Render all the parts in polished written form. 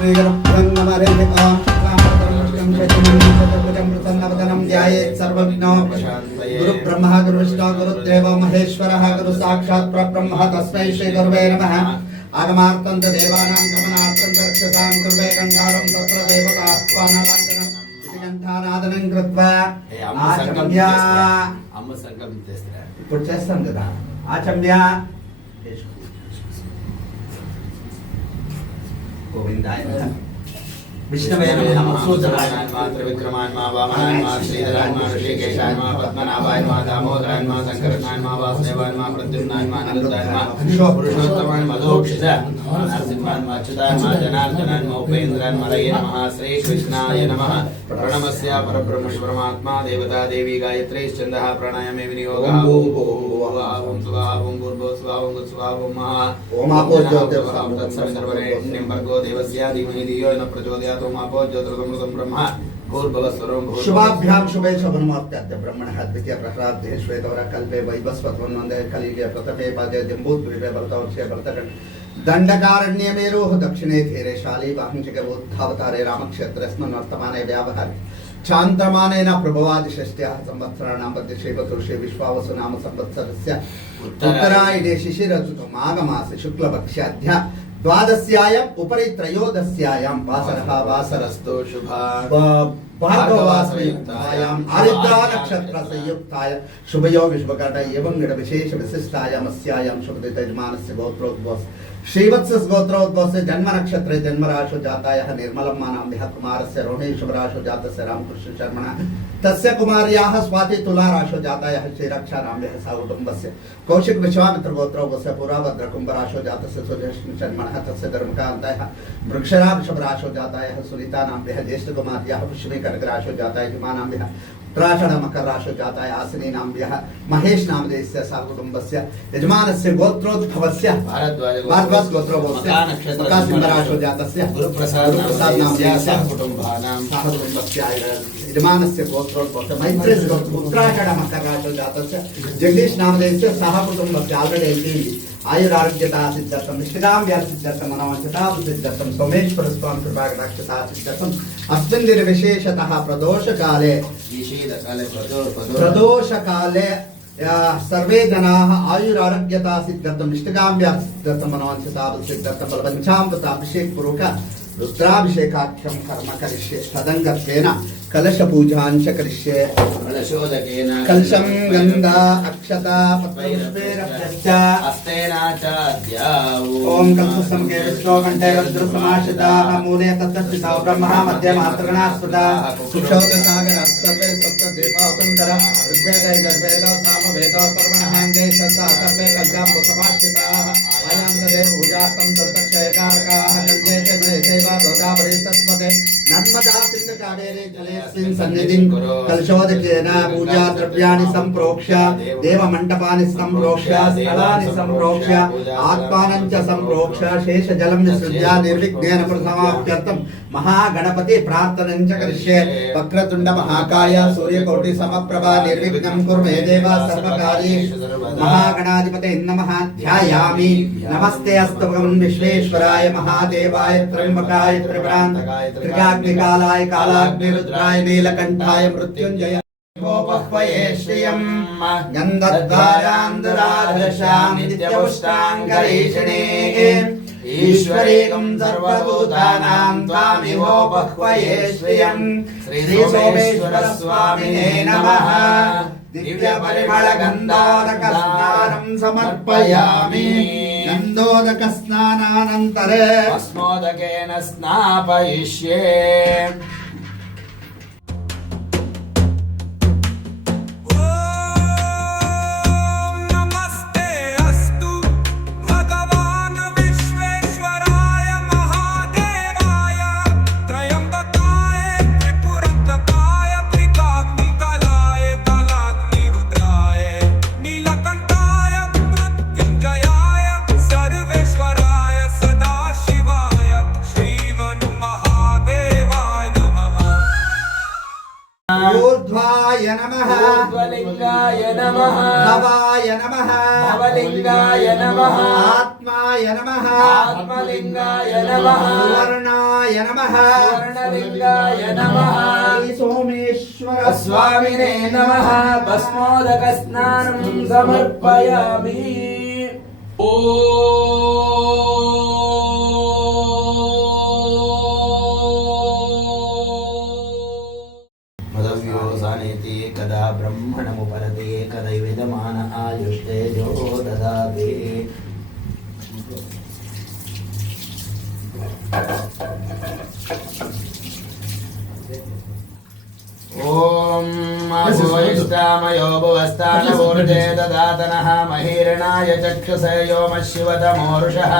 श्रीगुरुभ्यो नमः हरिः ओम् शुक्लाम्बरधरं शशिवर्णं चतुर्भुजं प्रसन्नवदनं ध्यायेत् सर्वविघ्नोपशान्तये गुरुब्रह्मा गुरुविष्णु गुरुदेवो महेश्वरः गुरु साक्षात् परब्रह्म तस्मै श्रीगुरुवे नमः आगमार्थं च देवानां गमनार्थं च रक्षसां कुर्वे गन्धारं तत्र देवतात्मानलाञ्छनम् इति गन्धानादनं कृत्वा आचम्य అమ్మ సంకల్పం చేస్తారా ఇప్పుడు చేస్తాం కదా ఆచమ్య गोविंदाय नमः विष्णवे नमः सूत्रवाय नमः त्रिविक्रमाय नमः वामनाय नमः श्रीधराय नमः ऋषिकेशाय नमः पद्मनाभाय नमः दामोदराय नमः शंकरनाय नमः वासुदेवाय नमः प्रद्युम्नाय नमः अनिरुद्धाय नमः पुरुषोत्तमाय नमः मधोक्षिताय नरसिंहाय नमः अच्युताय नमः जनार्दनाय नमः उपेन्द्राय नमः नमः श्री कृष्णाय नमः प्रणमस्य परब्रह्म परमात्मा देवता देवी गायत्री छन्दः प्राणायामे विनियोगः ओम स्वाहा ओम भूर्भुवः स्वाहा ओम स्वाहा ओम महा ओम आपो ज्योतिर्भवं तत्सवितुर्वरेण्यं भर्गो देवस्य धीमहि धियो न प्रचोदयात् ओम आपो ज्योतिर्गमनं ब्रह्म भूर्भुवस्वरं शुभाभ्यां शुभे शोभनमाप्त्याद्य ब्रह्मणः द्वितीय प्रहराब्धे श्वेतवर कल्पे वैवस्वतं वन्दे कलिगे प्रथमे पादे जम्बूद्वीपे भरतवर्षे भरतखण्ड दंडकारण्य मेरोह दक्षिणे धीरे शाली वाहंचिके उद्धावतारे रामक्षेत्रस्मिन् वर्तमाने व्यावहारे चान्द्रमानेन प्रभवादि षष्ट्याः संवत्सराणां मध्ये श्रीवतुर्षे विश्वावसु नाम संवत्सरस्य उत्तरायणे शिशिरऋतौ माघमासे शुक्लपक्षाद्य द्वादश्यायाम् उपरि त्रयोदश्यायां वासरः वासरस्तु शुभा भार्गवासयुक्तायाम् आरिद्रा नक्षत्र संयुक्ताय शुभयोगि शुभकर्ण एवं गण विशेष विशिष्टायाम् अस्यायां शुभदित यजमानस्य गोत्रोद्भवस्य श्रीवत्स गोत्रोद्भवस्य जन्म नक्षत्रे जन्म राशो जातायः निर्मलम्मा नाम्नः कुमारस्य रोहिणी शुभ राशो जातस्य रामकृष्ण शर्मणः तस्य कुमार्याः स्वाति तुला राशो जातायः श्रीरक्षा नाम्नः सकुटुम्बस्य कौशिक विश्वामित्र गोत्रोद्भवस्य पुराभद्र कुम्भ राशो जातस्य सुजश्री शर्मणः तस्य धर्मकान्तः वृक्षराज शुभ राशो जातायः सुनीता नाम्नः ज्येष्ठ कुमार्याः पुष्यमी कर्क राशो जाताय जुमा नाम्नः उत्तराषाढ़ मकर राशो जाताय आसिनी नाम्नः महेश नामधेयस्य सकुटुम्बस्य यजमानस्य गोत्रोद्भवस्य भारद्वाज गोत्रोद्भवस्य मकासिंह राशो जातस्य गुरुप्रसाद नामधेयस्य सकुटुम्बानां सहकुटुम्बस्य यजमानस्य गोत्रोद्भवस्य मैत्रेय उत्तराषाढ़ मकर राशो जातस्य जगदीश नामधेयस्य सहकुटुम्बस्य ऑलरेडी आयुरारोग्यता सिद्धर्थम निष्काम व्यास सिद्धर्थम मनोवांछता सिद्धर्थम सोमेश्वर स्वामी कृपाकटाक्षता सिद्धर्थम अस्मिन् दिन विशेषतः प्रदोष काले सर्वे जनाः आयुरारोग्यता सिद्धर्थम निष्काम व्यास सिद्धर्थम मनोवांछता सिद्धर्थम बलपंचामृत अभिषेक पूर्वक रुद्राभिषेकाख्यं कर्म करिष्ये तदंगत्वेन कलश पूजांच करिष्ये कलशोदकेन कलशं गंधा अक्षता पत्रपुष्पेरभ्यश्च हस्तेनाचाद्यावो ओम कलशसंगे विष्णुकण्ठे रुद्रसमाश्रिताः मूले तत्तस्थिता ब्रह्मः मध्ये मातृगणास्पदा सुषोदसागरः सर्वे सप्तद्वीपासुन्दर ऋग्वेदे यजुर्वेद सामवेद कर्मणः अङ्गे सर्वे कल्यां समाश्रिताः अयं तदे पूजार्थं तत्क्षयकारकाः गङ्गे च देवा गोदावरी सरस्वती नर्मदा सिन्धु कावेरी जलेऽस्मिन् सन्निधिं कलशोदकेन पूजा द्रव्याणि सम्प्रोक्ष्य देवमण्डपानि सम्प्रोक्ष्य स्थलानि सम्प्रोक्ष्य आत्मानं च सम्प्रोक्ष्य शेषजलं विसृज्य निर्विघ्नेन प्रसमाप्त्यर्थं महागणपति प्रार्थनं च करिष्ये वक्रतुण्ड महाकाय सूर्यकोटि समप्रभा निर्विघ्नं कुरु मे देव सर्वकार्येषु महागणाधिपते नमः ध्यायामि नमस्ते अस्तु भगवन् विश्वेश्वराय महादेवाय त्र्यंबकाय त्रिपुरान्तकाय त्रिकाग्निकालाय कालाग्निरुद्राय नीलकण्ठाय मृत्युञ्जय गोपह्वये श्रियं गन्धद्वारान्दराधशां नित्यपुष्टाङ्गरीषिणे ईश्वरीगं सर्वभूतानां त्वामिहोपह्वये श्रियं श्रीसोमेश्वरस्वामिने नमः दिव्यपरिमलगन्धोदकस्नानं समर्पयामि गन्धोदकस्नानानन्तरे भस्मोदकेन स्नापयिष्ये ऊर्ध्वाय नमः ऊर्ध्वलिंगाय नमः भवाय नमः भवलिंगाय नमः आत्माय नमः आत्मलिंगाय नमः सुवर्णाय ಸ್ವರ್ಣಲಿಂಗಾಯ ನಮಃ ಸ್ವರ್ಣಲಿಂಗಾಯ ನಮಃ ಶ್ರೀ ಸೋಮೇಶ್ವರ ಸ್ವಾಮಿನೇ ನಮಃ ಭಸ್ಮೋದಕ ಸ್ನಾನಂ ಸಮರ್ಪಯಾಮಿ ಮದವ್ಯೋ ಸಾನೇತಿ ಕದಾ ಬ್ರಹ್ಮಣಮುಪರತೆ ಕದೈವಿದಮಾನ ಆಯುಷ್ಟೇಜೋ ದದಾತಿ ಓಂ ಭೂಯಿಷ್ಠಾಮಯೋ ಭುವಸ್ಥಾನಮೂರ್ತೆ ದದಾತನಃ ಮಹೀರಣಾಯ ಚಕ್ಷುಷೇ ಯೋಮ ಶಿವತಮೋರುಷಃ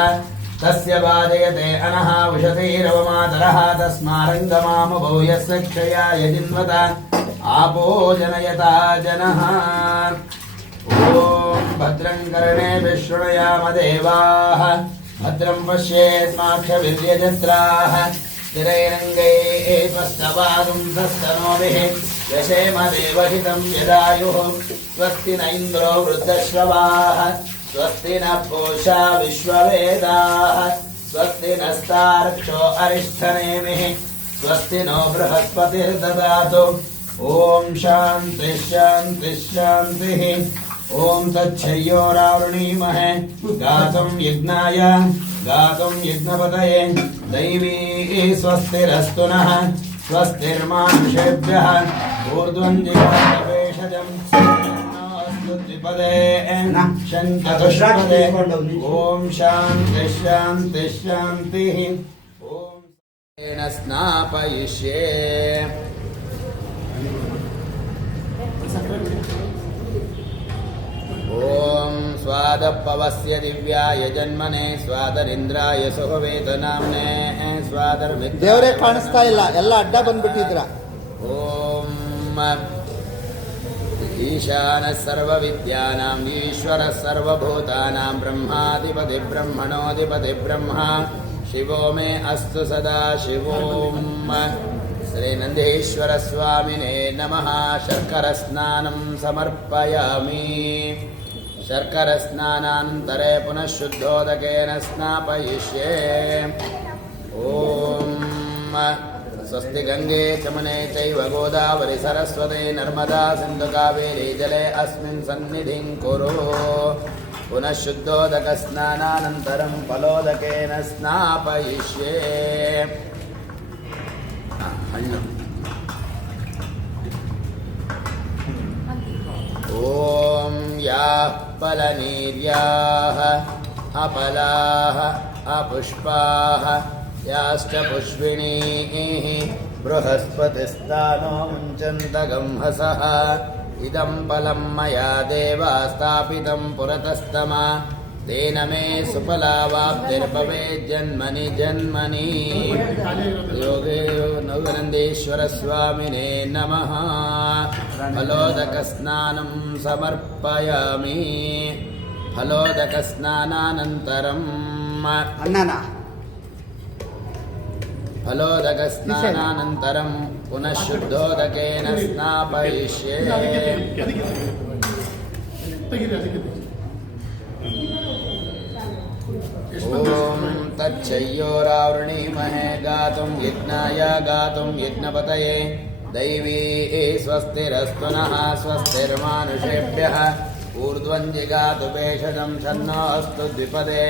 ತಸ್ಯ ಬಾಧಯತೆ ಅನಃ ಉಷತೀರವಮಾತರಃ ತಸ್ಮಾರಂಗಮಾಮುಭೌ ಯಸ್ಯ ಕ್ಷಯಾಯ ಜಿನ್ವತ ಆಪೋ ಜನಯತಾ ಜನಃ ಓಂ ಭದ್ರಂ ಕರ್ಣೇಭಿಃ ಶೃಣುಯಾಮ ದೇವಾಃ ಭದ್ರಂ ಪಶ್ಯೇತ್ಮಾಕ್ಷವಿರ್ಯಜತ್ರಾಃ स्थिरैरङ्गैः स्वस्तवागुं सस्तनोभिः यशेम देवहितं यदायुः स्वस्ति न इन्द्रो वृद्धश्रवाः स्वस्ति न पूषा विश्ववेदाः स्वस्ति नस्तार्क्ष्यो अरिष्ठनेमिः स्वस्ति नो बृहस्पतिर्ददातु ॐ शान्तिः शान्तिः शान्तिः ॐ तच्छय्योरावृणीमहे गातुं यज्ञाय गातुं यज्ञपतये दैवी स्वस्तिरस्तु नः स्वस्तिर्मानुषेभ्यः ऊर्ध्वञ्जिवेशजं नमोऽस्तु द्विपदे शङ्खचतुष्पदे ॐ शान्तिः शान्तिः शान्तिः ॐ स्नापयिष्ये ಓಂ ಸ್ವಾದಪ್ಪವಸ್ಯ ದಿವ್ಯಾಯ ಜನ್ಮನೆ ಸ್ವಾದರಿಂದ್ರಾಯ ಸುಹವೇತನಾಮ್ನೆ ಸ್ವಾದರ್ಮಿತ್ರ ದೇವರೇ ಕಾಣಿಸ್ತಾ ಇಲ್ಲ, ಎಲ್ಲ ಅಡ್ಡ ಬಂದ್ಬಿಟ್ಟಿದ್ರ. ಓಂ ಈಶಾನ ಸರ್ವವಿದ್ಯಾನಾಂ ಈಶ್ವರ ಸರ್ವಭೂತಾನಾಂ ಬ್ರಹ್ಮಾಧಿಪತಿ ಬ್ರಹ್ಮಣೋಧಿಪತಿ ಬ್ರಹ್ಮ ಶಿವೋ ಮೇ ಅಸ್ತು ಸದಾ ಶಿವೋಂ ಶ್ರೀ ನಂದೀಶ್ವರ ಸ್ವಾಮಿನೇ ನಮಃ ಶರ್ಕರ ಸ್ನಾನಂ ಸಮರ್ಪಯಾಮಿ ಶರ್ಕರ ಸ್ನಾನಾನಂತರೇ ಪುನಃ ಶುದ್ಧೋದಕೇನ ಸ್ನಾಪಯಿಷ್ಯೆ ಓಂ ಸ್ವಸ್ತಿ ಗಂಗೆ ಚಮನೆ ಚೈವ ಗೋದಾವರಿ ಸರಸ್ವತಿ ನರ್ಮದಾ ಸಿಂಧು ಕಾವೇರಿ ಜಲೆ ಅಸ್ಮಿನ್ ಸನ್ನಿಧಿಂ ಕುರು ಪುನಃ ಶುದ್ಧೋದಕ ಸ್ನಾನಾನಂತರಂ ಫಲೋದಕೇನ ಸ್ನಾಪಯಿಷ್ಯೆ ಹಣ್ಣು ಓಂ ಯಾಃ ಫಲನೀರ್ಯಾಃ ಅಫಲಾಃ ಅಪುಷ್ಪಾಃ ಯಾಶ್ಚ ಪುಷ್ಪಿಣೀಃ ಬೃಹಸ್ಪತಿಸ್ಥಾನೋ ಮುಂಚन्तಗಂಹಸಃ ಇದಂ ಫಲಂ ಮಯಾ ದೇವಾ ಸ್ಥಾಪಿತಂ ಪುರತಸ್ತಮಾ तेन मे सुफलावाप्तिर्भवेज्जन्मनि जन्मनि योगे नवनन्देश्वर स्वामिने नमः फलोदकस्नानं समर्पयामि फलोदकस्नानानन्तरं ಅನ್ನನ फलोदकस्नानानन्तरं पुनः शुद्धोदकेन स्नापयिष्ये ಓಂ ತಚ್ಚಯ್ಯೋರಾವೃಣೀಮಹೇ ಗಾತುಂ ಯಜ್ಞಾಯ ಗಾತುಂ ಯಜ್ಞಪತಯೇ ದೈವೀ ಸ್ವಸ್ತಿರಸ್ತು ನಃ ಸ್ವಸ್ತಿರ್ಮಾನುಷೇಭ್ಯಃ ಊರ್ಧ್ವಂಜಿಗಾತು ಭೇಷಜಂ ಷನ್ನೋ ಅಸ್ತು ದ್ವಿಪದೇ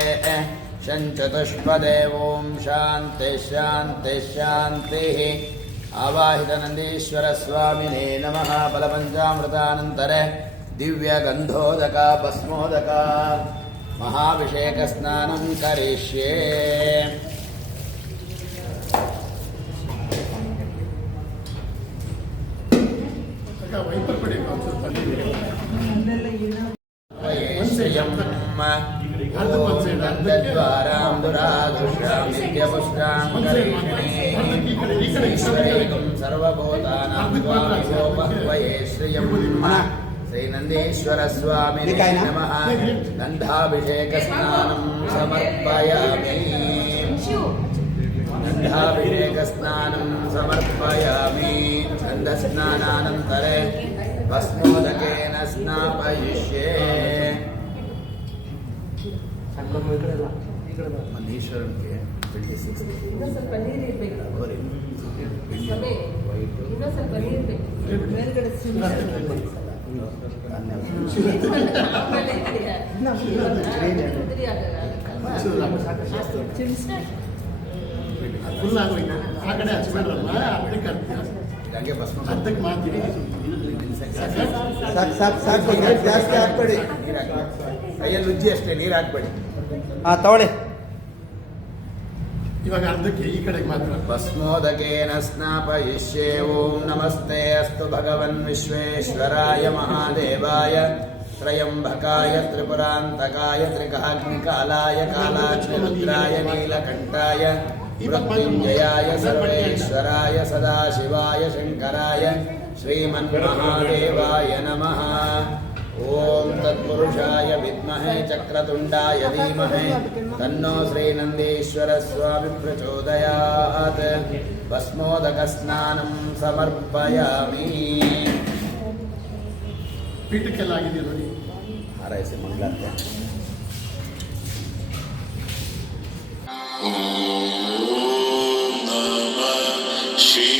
ಶಂಚತುಷ್ಪದೇ ಓಂ ಶಾಂತಿ ಶಾಂತಿ ಶಾಂತಿಃ ಆವಾಹಿತ ನಂದೀಶ್ವರ ಸ್ವಾಮಿನೇ ನಮಃ ಫಲಪಂಚಾಮೃತಾನಂತರೆ ದಿವ್ಯಗಂಧೋದಕ ಭಸ್ಮೋದಕ महाभिषेक स्नानं करिष्ये द्वारां दुरादुष्यां नित्यपुष्टां करीषिणीं सर्वभूतानां स्वामिभोपह्वये श्रियं श्रीनंदीश्वर स्वामिने नमः गंधाभिषेक स्नानं समर्पयामि गंधाभिषेक स्नानं समर्पयामि गंधस्नानानन्तरे भस्मोदकेन स्नापयिष्ये मल्लीश्वरनिಗೆ 26 ಫುಲ್ ಆಗೋಯ್ತು ಆ ಕಡೆ ಹಚ್ಬೇಡ್ರಮ್ಮ ಅರ್ಧಕ್ಕೆ ಹಂಗೆ ಬಸ್ ಅರ್ಧಕ್ಕೆ ಮಾಡ್ತೀವಿ ಸಾಕು ಸಾಕು ಸಾಕು ಜಾಸ್ತಿ ಹಾಕ್ಬೇಡಿ. ಕೈಯಲ್ಲಿ ಉಜ್ಜಿ ಅಷ್ಟೇ, ನೀರು ಹಾಕ್ಬೇಡಿ. ಹಾಂ ತಗೊಳ್ಳಿ. ಇವಾಗ ಅರ್ಧಕ್ಕೆ ಈ ಕಡೆಗೆ ಮಾತ್ರ ಭಸ್ಮೋದಕೇನ ಸ್ನಾಪಯಿಷ್ಯೇ. ಓಂ ನಮಸ್ತೆ ಅಸ್ತು ಭಗವನ್ ವಿಶ್ವೇಶ್ವರಾಯ ಮಹಾದೇವಾಯ ತ್ರಯಂಬಕಾಯ ತ್ರಿಪುರಾಂತಕಾಯ ತ್ರಿಕಾಗ್ನಿಕಾಲಾಯ ಕಾಲಾಗ್ನಿರುದ್ರಾಯ ನೀಲಕಂಠಾಯ ಮೃತ್ಯುಂಜಯಾಯ ಸರ್ವೇಶ್ವರಾಯ ಸದಾಶಿವಾಯ ಶಂಕರಾಯ ಶ್ರೀಮನ್ಮಹಾದೇವಾಯ ನಮಃ. ಓಂ ತತ್ಪುರುಷಾಯ ವಿದ್ಮಹೇ ಚಕ್ರತುಂಡಾಯ ಧೀಮಹಿ ತನ್ನೋ ಶ್ರೀನಂದೀಶ್ವರ ಸ್ವಾಮಿ ಪ್ರಚೋದಯಾತ್. ಭಸ್ಮೋದಕ ಸ್ನಾನಂ ಸಮರ್ಪಯಾಮಿ. ಪೀಠಕ್ಕೆಲ್ಲ ಆಗಿದೆ ನೋಡಿ. ಹಾರೈಸಿ ಮಂಗಳಾರತಿ. Om Namah Shivaya.